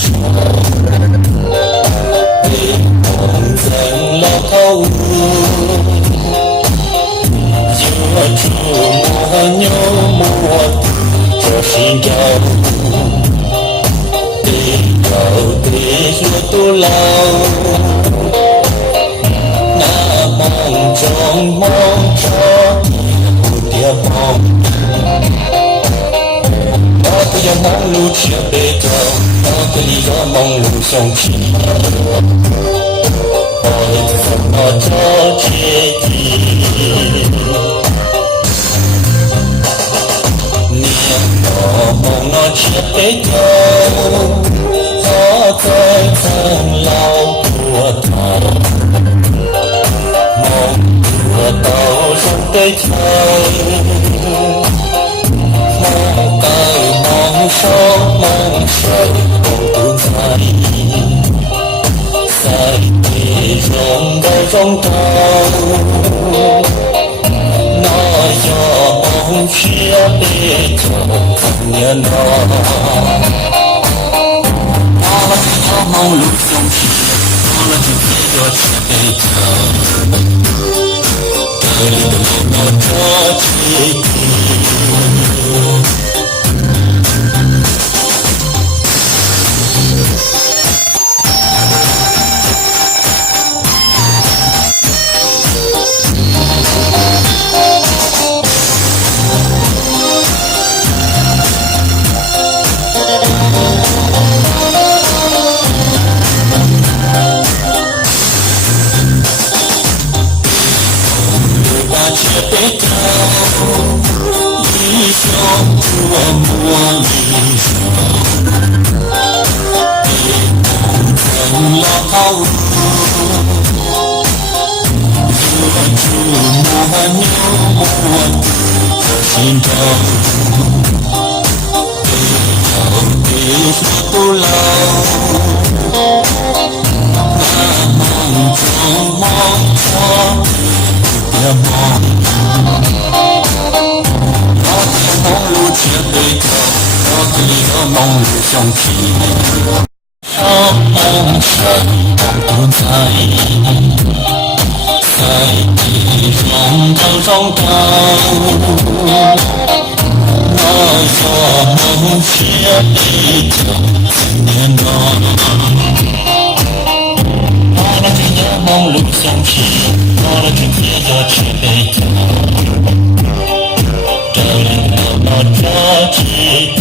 说，为梦怎老头有出没牛魔这心照对老对说多老那梦中梦着蝴蝶梦不要忙碌却被动，可以让忙碌相拼。爱怎么着结局？念梦却被动，我在曾老过头，梦过到上对头。梦水梦不在，在地中的中头，那样梦却被头年头。我了这个梦路相去，我了这个却被头，这里的梦这结局。却被偷，一手捉摸一手，被梦中老头若触摸牛魔这心中，被说不老，那梦中梦着的梦，我的梦路却被偷，我的梦路相拼。让梦生梦不在，在地中当中头，我做梦却被偷年头。我了这个梦路相拼，我了这个却被偷，这里的这结局。